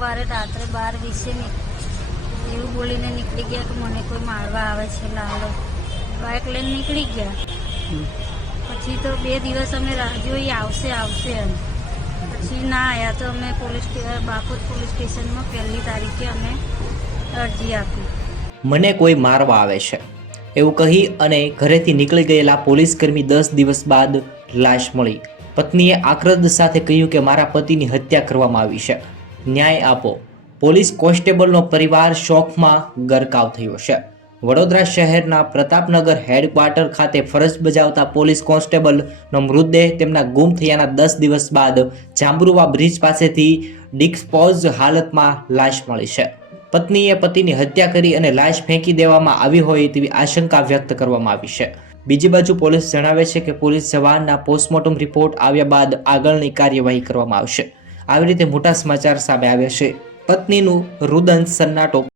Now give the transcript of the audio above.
बारे रात्रे 12:20 એવું બોલીને નીકળી ગયા કે મને કોઈ મારવા આવે છે લાલો બાઇક લઈને નીકળી ગયા। પછી તો 2 દિવસ અમે રાહ જોઈ આવશે આવશે એમ પછી ના આવ્યા તો અમે બાપોદ પોલીસ સ્ટેશનમાં 1લી તારીખે અમે અરજી આપી। મને કોઈ મારવા આવે છે એવું કહી અને ઘરેથી નીકળી ગયેલા પોલીસકર્મી 10 દિવસ બાદ લાશ મળી। પત્નીએ આક્રોદ સાથે કહ્યું કે મારા પતિની હત્યા કરવામાં આવી છે, ન્યાય આપો। પોલીસ કોન્સ્ટેબલનો પરિવાર શોકમાં ગરકાવ થયો છે। વડોદરા શહેરના પ્રતાપનગર હેડક્વાર્ટર ખાતે ફરજ બજાવતા પોલીસ કોન્સ્ટેબલનો મૃતદેહ તેમના ગુમ થયાના 10 દિવસ બાદ જાંબુવા બ્રિજ પાસેથી ડિસ્પોઝ હાલતમાં લાશ મળી છે। પત્નીએ પતિની હત્યા કરી અને લાશ ફેંકી દેવામાં આવી હોય તેવી આશંકા વ્યક્ત કરવામાં આવી છે। બીજી બાજુ પોલીસ જણાવે છે કે પોલીસ જવાનના પોસ્ટમોર્ટમ રિપોર્ટ આવ્યા બાદ આગળની કાર્યવાહી કરવામાં આવશે। આવી રીતે મોટા સમાચાર સામે આવ્યા છે। પત્નીનું રુદન સન્નાટો